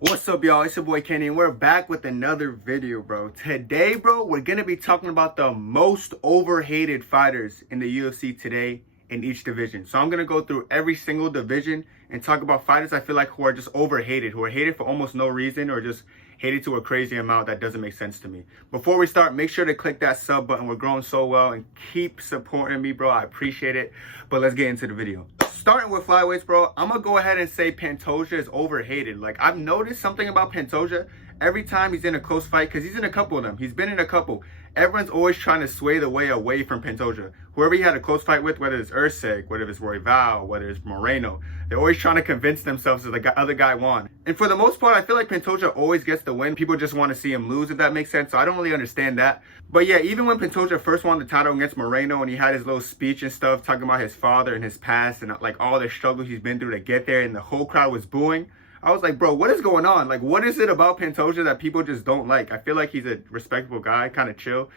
What's up, y'all? It's your boy Kenny, and we're back with another video, bro. Today, bro, we're gonna be talking about the most overhated fighters in the UFC today in each division. So I'm gonna go through every single division and talk about fighters I feel like who are just overhated, who are hated for almost no reason or just hated to a crazy amount that doesn't make sense to me. Before we start, make sure to click that sub button. We're growing so well, and keep supporting me, bro. I appreciate it. But let's get into the video. Starting with flyweights, bro, I'm gonna go ahead and say Pantoja is overhated. Like, I've noticed something about Pantoja every time he's in a close fight, because he's in a couple of them. He's been in a couple. Everyone's always trying to sway the way away from Pantoja. Whoever he had a close fight with, whether it's Usyk, whether it's Royval, whether it's Moreno, they're always trying to convince themselves that the other guy won. And for the most part, I feel like Pantoja always gets the win. People just want to see him lose, if that makes sense. So I don't really understand that. But yeah, even when Pantoja first won the title against Moreno and he had his little speech and stuff talking about his father and his past and like all the struggles he's been through to get there, and the whole crowd was booing, I was like, bro, what is going on? Like, what is it about Pantoja that people just don't like? I feel like he's a respectable guy, kind of chill.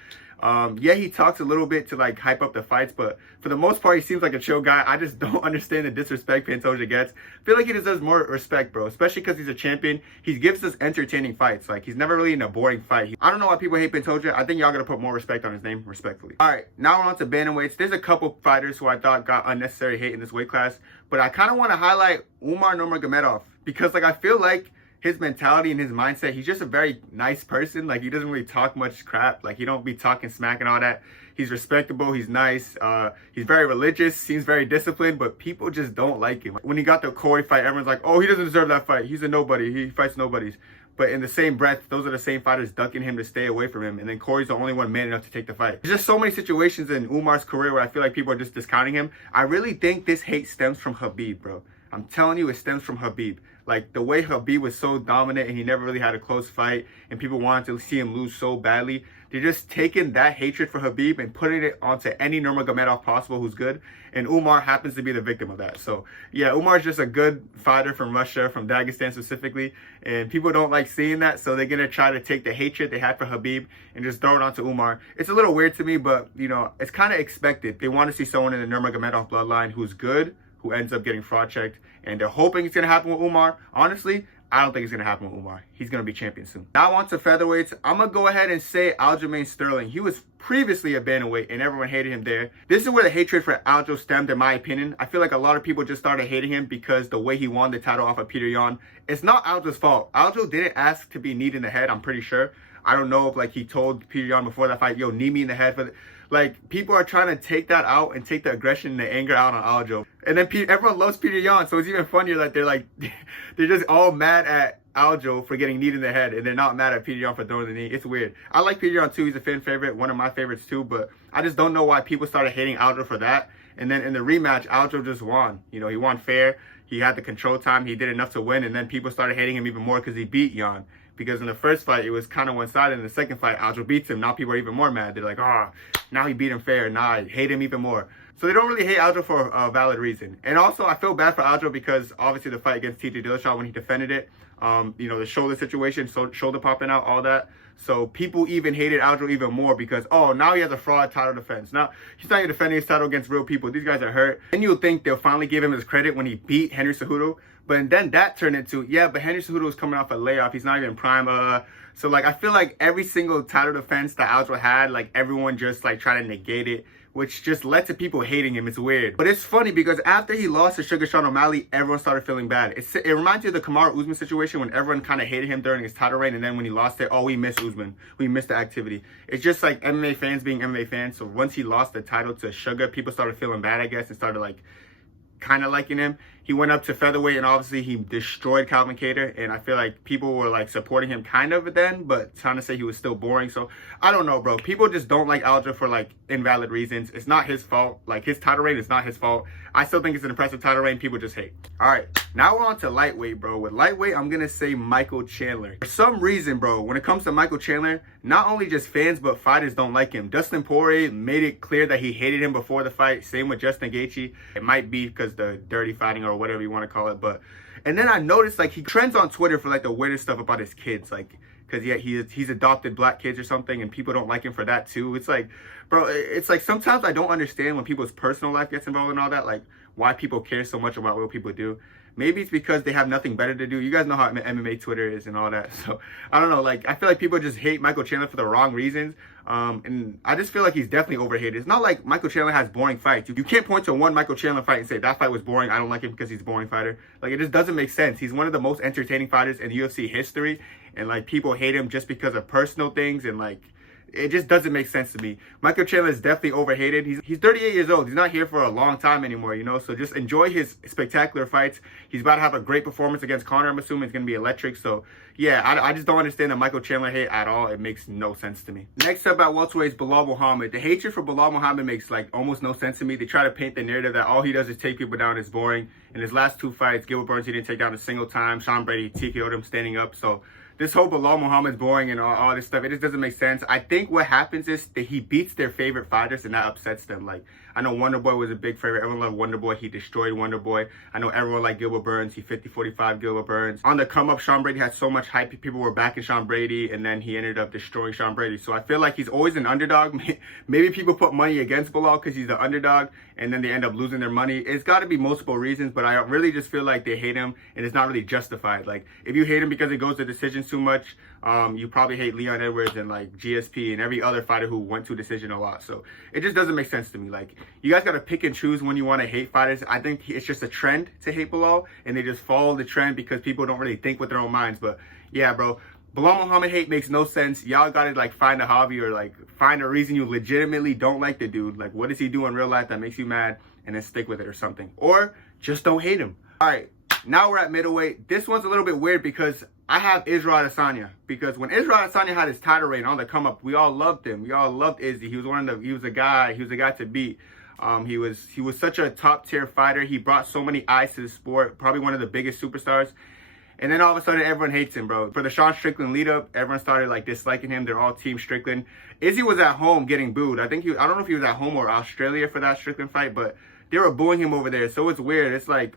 Yeah, he talks a little bit to like hype up the fights, but for the most part, he seems like a chill guy. I just don't understand the disrespect Pantoja gets. I feel like he deserves more respect, bro, especially because he's a champion. He gives us entertaining fights. Like, he's never really in a boring fight. I don't know why people hate Pantoja. I think y'all gotta put more respect on his name, respectfully. All right, now we're on to bantamweights. There's a couple fighters who I thought got unnecessary hate in this weight class, but I kind of want to highlight Umar Nurmagomedov because, like, I feel like his mentality and his mindset, he's just a very nice person. Like, he doesn't really talk much crap. Like, he don't be talking smack and all that. He's respectable, he's nice, he's very religious, seems very disciplined, but people just don't like him. When he got the Corey fight, everyone's like, oh, he doesn't deserve that fight. He's a nobody, he fights nobodies. But in the same breath, those are the same fighters ducking him to stay away from him. And then Corey's the only one man enough to take the fight. There's just so many situations in Umar's career where I feel like people are just discounting him. I really think this hate stems from Khabib, bro. I'm telling you, it stems from Khabib. Like, the way Khabib was so dominant and he never really had a close fight and people wanted to see him lose so badly, they're just taking that hatred for Khabib and putting it onto any Nurmagomedov possible who's good. And Umar happens to be the victim of that. So, yeah, Umar's just a good fighter from Russia, from Dagestan specifically. And people don't like seeing that, so they're going to try to take the hatred they had for Khabib and just throw it onto Umar. It's a little weird to me, but, you know, it's kind of expected. They want to see someone in the Nurmagomedov bloodline who's good, who ends up getting fraud checked, and they're hoping it's going to happen with Umar. Honestly, I don't think it's going to happen with Umar. He's going to be champion soon. Now on to featherweights. I'm going to go ahead and say Aljamain Sterling. He was previously a bantamweight, and everyone hated him there. This is where the hatred for Aljo stemmed, in my opinion. I feel like a lot of people just started hating him because the way he won the title off of Peter Yan. It's not Aljo's fault. Aljo didn't ask to be kneed in the head, I'm pretty sure. I don't know if, like, he told Peter Yan before that fight, yo, knee me in the head for the... Like, people are trying to take that out and take the aggression and the anger out on Aljo. And then everyone loves Peter Yan, so it's even funnier that they're like, they're just all mad at Aljo for getting kneed in the head, and they're not mad at Peter Yan for throwing the knee. It's weird. I like Peter Yan too. He's a fan favorite, one of my favorites too, but I just don't know why people started hating Aljo for that. And then in the rematch, Aljo just won. You know, he won fair. He had the control time. He did enough to win, and then people started hating him even more because he beat Yan. Because in the first fight, it was kind of one-sided. In the second fight, Aljo beats him. Now people are even more mad. They're like, oh, now he beat him fair. Now I hate him even more. So they don't really hate Aljo for a valid reason. And also, I feel bad for Aljo because obviously the fight against TJ Dillashaw when he defended it, you know, the shoulder situation, shoulder popping out, all that. So people even hated Aljo even more because, oh, now he has a fraud title defense. Now, he's not even defending his title against real people. These guys are hurt. And you'll think they'll finally give him his credit when he beat Henry Cejudo. But then that turned into, yeah, but Henry Cejudo was coming off a layoff. He's not even in prime. So, like, I feel like every single title defense that Aljo had, like, everyone just, like, tried to negate it, which just led to people hating him. It's weird. But it's funny because after he lost to Sugar Sean O'Malley, everyone started feeling bad. It reminds you of the Kamaru Usman situation when everyone kind of hated him during his title reign, and then when he lost it, oh, we miss Usman. We missed the activity. It's just like MMA fans being MMA fans. So once he lost the title to Sugar, people started feeling bad, I guess, and started, like, kind of liking him. He went up to featherweight, and obviously he destroyed Calvin Kattar, and I feel like people were like supporting him kind of then, but trying to say he was still boring. So I don't know, bro. People just don't like Aljo for like invalid reasons. It's not his fault. Like, his title reign is not his fault. I still think it's an impressive title reign. People just hate. All right, now we're on to lightweight, bro. With lightweight, I'm gonna say Michael Chandler. For some reason, bro, when it comes to Michael Chandler, not only just fans but fighters don't like him. Dustin Poirier made it clear that he hated him before the fight. Same with Justin Gaethje. It might be because the dirty fighting or whatever you want to call it, but and then I noticed, like, he trends on Twitter for like the weirdest stuff about his kids, like, because yeah, he's adopted black kids or something, and people don't like him for that too. It's like, bro, it's like sometimes I don't understand when people's personal life gets involved in all that, like why people care so much about what people do. Maybe it's because they have nothing better to do. You guys know how MMA Twitter is and all that. So I don't know. Like, I feel like people just hate Michael Chandler for the wrong reasons. And I just feel like he's definitely overhated. It's not like Michael Chandler has boring fights. You can't point to one Michael Chandler fight and say that fight was boring. I don't like him because he's a boring fighter. Like, it just doesn't make sense. He's one of the most entertaining fighters in UFC history. And like, people hate him just because of personal things, and like, it just doesn't make sense to me. Michael Chandler is definitely overhated. He's 38 years old. He's not here for a long time anymore, you know? So just enjoy his spectacular fights. He's about to have a great performance against Conor. I'm assuming it's going to be electric. So yeah, I just don't understand the Michael Chandler hate at all. It makes no sense to me. Next up at welterweight is Belal Muhammad. The hatred for Belal Muhammad makes like almost no sense to me. They try to paint the narrative that all he does is take people down. It's boring. In his last two fights, Gilbert Burns, he didn't take down a single time. Sean Brady TKO'd him standing up. So this whole Belal Muhammad's boring and all this stuff, it just doesn't make sense. I think what happens is that he beats their favorite fighters and that upsets them. Like, I know Wonder Boy was a big favorite. Everyone loved Wonder Boy. He destroyed Wonder Boy. I know everyone liked Gilbert Burns. He 50-45 Gilbert Burns. On the come up, Sean Brady had so much hype. People were backing Sean Brady, and then he ended up destroying Sean Brady. So I feel like he's always an underdog. Maybe people put money against Belal because he's the underdog, and then they end up losing their money. It's got to be multiple reasons, but I really just feel like they hate him, and it's not really justified. Like, if you hate him because it goes to decisions too much, you probably hate Leon Edwards and like GSP and every other fighter who went to decision a lot. So it just doesn't make sense to me. Like, you guys got to pick and choose when you want to hate fighters. I think it's just a trend to hate Belal, and they just follow the trend because people don't really think with their own minds. But yeah, bro, Belal Muhammad hate makes no sense. Y'all got to like find a hobby or like find a reason you legitimately don't like the dude. Like, what does he do in real life that makes you mad, and then stick with it or something. Or just don't hate him. All right, now we're at middleweight. This one's a little bit weird because I have Israel Adesanya, because when Israel Adesanya had his title reign on the come up, we all loved him. We all loved Izzy. He was a guy to beat. He was such a top tier fighter. He brought so many eyes to the sport. Probably one of the biggest superstars. And then all of a sudden, everyone hates him, bro. For the Sean Strickland lead up, everyone started like disliking him. They're all Team Strickland. Izzy was at home getting booed. I don't know if he was at home or Australia for that Strickland fight, but they were booing him over there. So it's weird. It's like,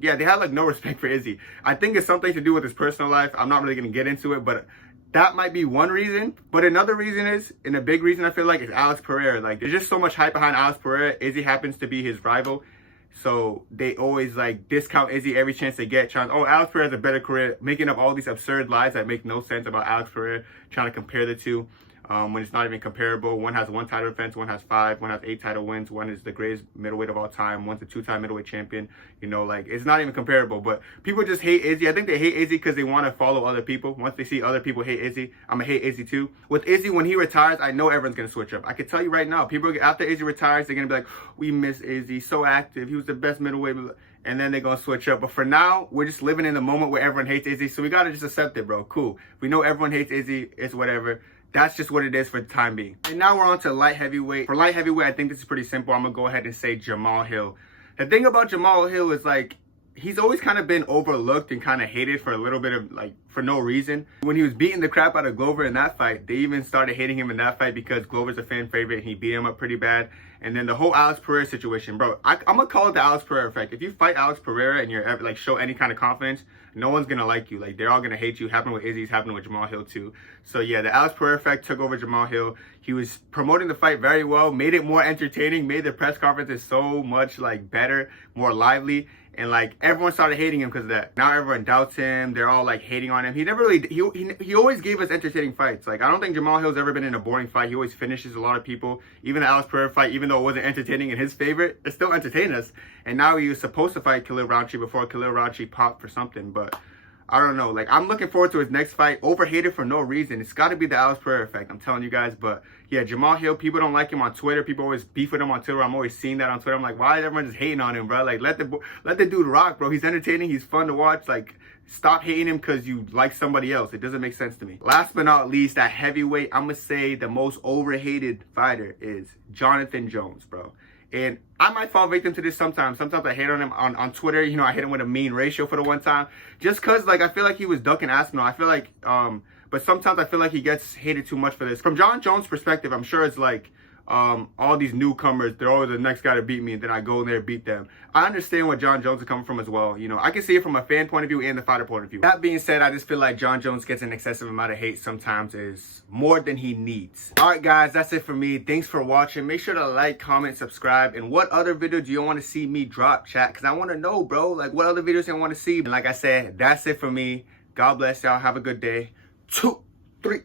yeah, they had like no respect for Izzy. I think it's something to do with his personal life. I'm not really going to get into it, but that might be one reason. But another reason is, and a big reason I feel like, is Alex Pereira. Like, there's just so much hype behind Alex Pereira. Izzy happens to be his rival. So they always like discount Izzy every chance they get. Alex Pereira has a better career, making up all these absurd lies that make no sense about Alex Pereira, trying to compare the two. When it's not even comparable. One has 1 title defense, one has 5, one has 8 title wins, one is the greatest middleweight of all time, one's a 2-time middleweight champion. You know, like, it's not even comparable. But people just hate Izzy. I think they hate Izzy because they want to follow other people. Once they see other people hate Izzy, I'm gonna hate Izzy too. With Izzy, when he retires, I know everyone's gonna switch up. I can tell you right now, people after Izzy retires, they're gonna be like, we miss Izzy, so active, he was the best middleweight. And then they're going to switch up. But for now, we're just living in the moment where everyone hates Izzy. So we got to just accept it, bro. Cool. We know everyone hates Izzy. It's whatever. That's just what it is for the time being. And now we're on to light heavyweight. For light heavyweight, I think this is pretty simple. I'm going to go ahead and say Jamal Hill. The thing about Jamal Hill is, like, he's always kind of been overlooked and kind of hated for a little bit of, like, for no reason. When he was beating the crap out of Glover in that fight, they even started hating him in that fight because Glover's a fan favorite and he beat him up pretty bad. And then the whole Alex Pereira situation, bro, I'm going to call it the Alex Pereira effect. If you fight Alex Pereira and you're ever, like, show any kind of confidence, no one's going to like you. Like, they're all going to hate you. Happened with Izzy, happened with Jamal Hill too. So yeah, the Alex Pereira effect took over Jamal Hill. He was promoting the fight very well, made it more entertaining, made the press conferences so much, like, better, more lively. And, like, everyone started hating him because of that. Now everyone doubts him. They're all, like, hating on him. He never really, he always gave us entertaining fights. Like, I don't think Jamal Hill's ever been in a boring fight. He always finishes a lot of people. Even the Alex Pereira fight, even though it wasn't entertaining in his favorite, it still entertained us. And now he was supposed to fight Khalil Rountree before Khalil Rountree popped for something. But I don't know. Like, I'm looking forward to his next fight. Overhated for no reason. It's got to be the Alex Pereira effect. I'm telling you guys. But yeah, Jamal Hill, people don't like him on Twitter. People always beef with him on Twitter. I'm always seeing that on Twitter. I'm like, why is everyone just hating on him, bro? Like, let the dude rock, bro. He's entertaining. He's fun to watch. Like, stop hating him because you like somebody else. It doesn't make sense to me. Last but not least, at heavyweight, I'm going to say the most overhated fighter is Jonathan Jones, bro. And I might fall victim to this sometimes. Sometimes I hate on him on Twitter. You know, I hit him with a mean ratio for the one time. Just because, like, I feel like he was ducking Aspinall. I feel like, but sometimes I feel like he gets hated too much for this. From John Jones' perspective, I'm sure it's like, all these newcomers, they're always the next guy to beat me, and then I go in there and beat them. I understand where Jon Jones is coming from as well. You know, I can see it from a fan point of view and the fighter point of view. That being said, I just feel like Jon Jones gets an excessive amount of hate sometimes, is more than he needs. All right, guys, that's it for me. Thanks for watching. Make sure to like, comment, subscribe, and what other video do you want to see me drop, chat? Because I want to know, bro, like what other videos you want to see. And like I said, that's it for me. God bless y'all. Have a good day. 2, 3.